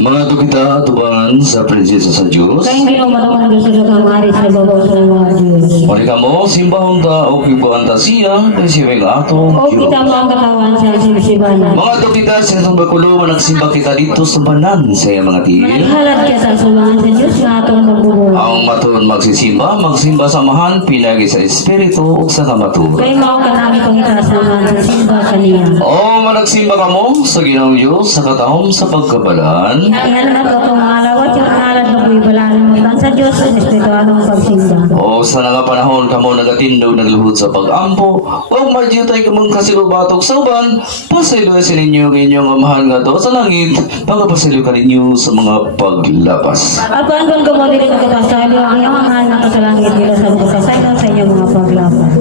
Mga kita tubangan sa prinsesa sa Diyos. Kaya ginuman ang Diyos sa kamari sa babaw sa mga Diyos. Mali ka mo, simbahon ta o kibuan ta siya, kay siya may ato. O kita mo ang katawan sa sibsibanan. Mga kita, sinasang bakulo, managsimba kita dito sa banan sa iyang mga tiil. Managhalad ka sa sumangan sa Diyos na atong magbubuhay. Ang matun magsimba samahan, pinagi sa espiritu o sa kamatur. Kaya mo ka namin kong itasaman sa simba kaniya. O managsimba ka mo sa Ginoong Diyos sa katahom sa pagkabalaan. Iyan na ito itong mga lawat yung ngalad na buhay balanin mo sa Diyos sa espiritualong pagsimba. O sa panahon ka mo nagatindog nagluhod sa pag-ampo, o madyo tayo kamang kasilubatok sa uban, pasilo sa ninyo inyong amahan nga to sa langit, pagkapasilo ka ninyo sa mga paglapas. Apan kung gumodili ka kapasali, ang iyong mahal na kasalangit nila sa mga kasayno sa inyong mga paglapas.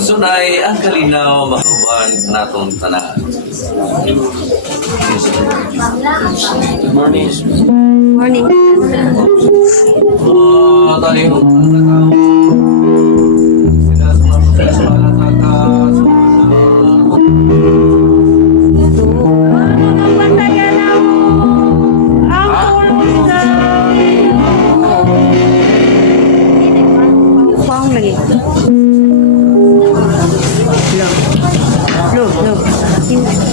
Sunay ang kalinaw makuhaan natong tanan. Morning. Tali ho. Sila sa malasaka. Pang lagi. Lo.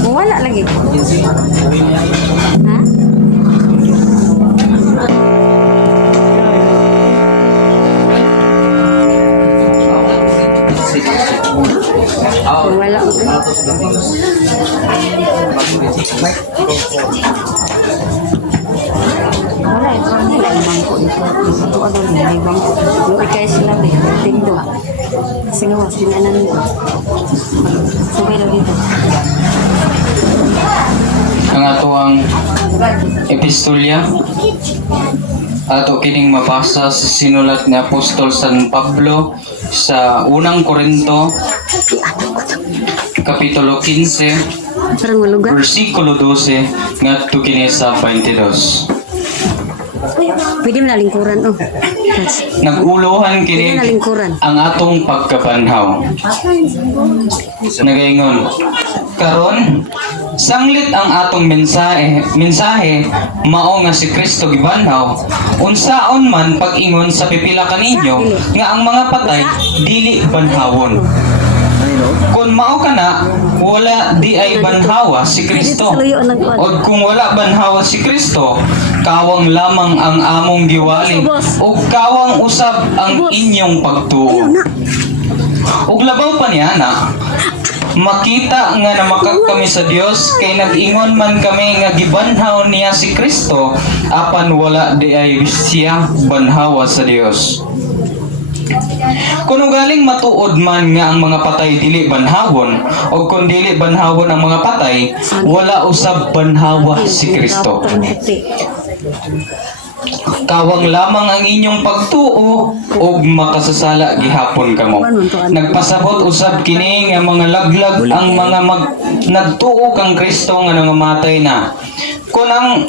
Wala lagi. Ha? Wala. Wala, wala yung bangko dito. Ito ano, may bangko. Yung ikay sila, may tindo. Singawas, dinanan nito. Sabay lang dito. Ang ato ang epistolya ato kining mabasa sa sinulat ni Apostol San Pablo sa unang Korinto kapitulo 15 Parang malugar. versikulo 12 ngadto kini sa 22. Pwede mo na lingkuran, oh. Naguluhan Pwede kini na lingkuran. ang atong pagkabanhaw. Nagaingon. Karon, sanglit ang atong mensahe mao nga si Kristo gibanhaw. Unsaon man pag-ingon sa pipila kaninyo nga ang mga patay dili banhawon. Kung mao kana, wala di ay banhawa si Kristo. O kung wala banhawa si Kristo, kawang lamang ang among giwali o kawang usab ang inyong pagtuo. Ug labaw pa niya na, makita nga namakak kami sa Dios kay nag-ingon man kami nga gibanhaw niya si Kristo apan wala di ay siya banhawa sa Dios. Kung galing matuod man nga ang mga patay dili banhawon o kung dili banhawon ang mga patay, wala usab banhawa si Kristo. Kawang lamang ang inyong pagtuo ug makasasala gihapon kamo. Nagpasabot usab kini nga mga laglag ang mga nagtuo kang Kristo nga nangamatay na. Kung ang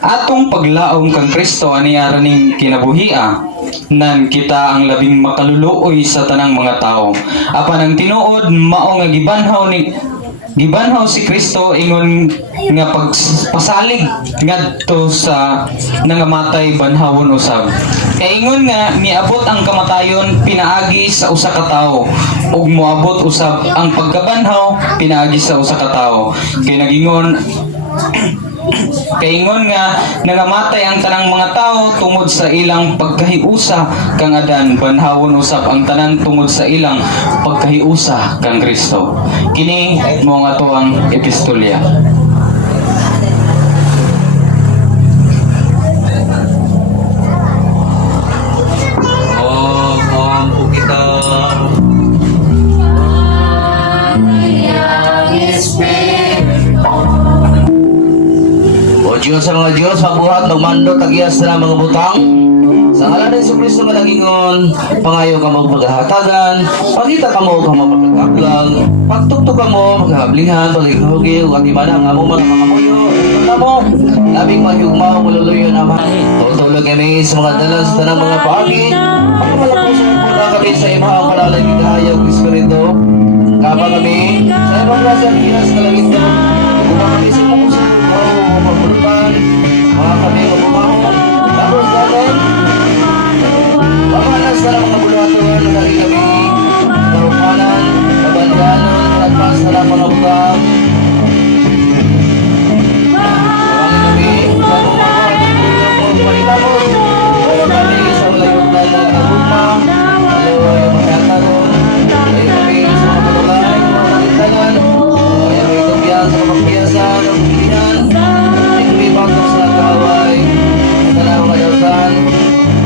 atong paglaom kang Kristo aniya ning kinabuhia, nan kita ang labing makaluluoy sa tanang mga tao. Apan ang tinuod mao nga gibanhaw si Kristo ingon nga pagpasalig ngadto sa nangamatay banhawon usab. Kay ingon nga miabot ang kamatayon pinaagi sa usa ka tawo ug moabot usab ang pagkabanhaw pinaagi sa usa ka tawo. Kay nagingon Kaingon nga nangamatay ang tanang mga tao tungod sa ilang pagkahiusa kang Adan, banhawon usab ang tanan tungod sa ilang pagkahiusa kang Kristo. Kini mo nga to ang epistolya. Ampo kita. O Diyos sa mga Diyos, pagbuhat, magmando, tagyas na mga butang. Sa ngalan ng Kristo nga nagingon, pangayo ka mo maghahatagan, pagkita ka mo magpagkaklang, pagtuktok ka mo, maghablihan, pagighugi, ug atimanan nga mo mga muyo, na mo, labing magyugmaw, maluluyo naman. Tutulog kami sa mga dalan sa tanang mga paagi, pagmalapos mo na kami sa imahang palalay ng kahayag Espiritu, kapag kami, sa imang grasya ng Ginas kalangit na, kumang kami sa mga mabulutan, mga kami mabumaho, tapos dapat, pamalas na ng mga buluhaton na lagi kami, karupanan, kabandanon, nagpas na ng mga butang, kami, sa mga panitapos, kami sa malayot na aguma, aloy, magkataron, kami sa mga patulay, mga kalintanan, kaya may tubyan sa mga piyasan, ng pilihan, kami batok sa kaway, tanang madalsan,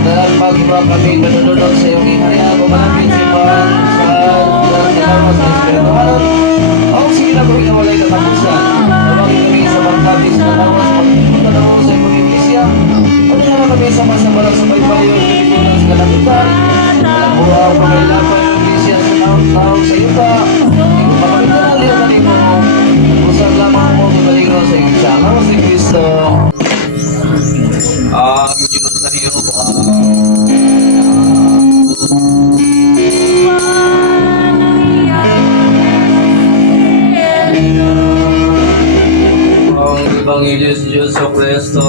dalam pag-iba kami manunod sa iyong ihaya, kumalapit si Juan sa salamat sa Espiritu Hanon, ang sige na kami na walay katapusan, nabagi kami sa pagkabis na tawas, pagpunta sa iyong iglesia, ano na kami sama-sama lang sa baybayon, pinitunan sa kalapitan, alam mo ang pagkailapan ng iglesia sa naon, tao sa yuta. Ipapakita nila kami mo. Usap lamang mo galing mo sa iglesia. Ako si Kristo. Ang Diyos sa iyo. Ang Ebanghelyo sa Diyos sa Kristo.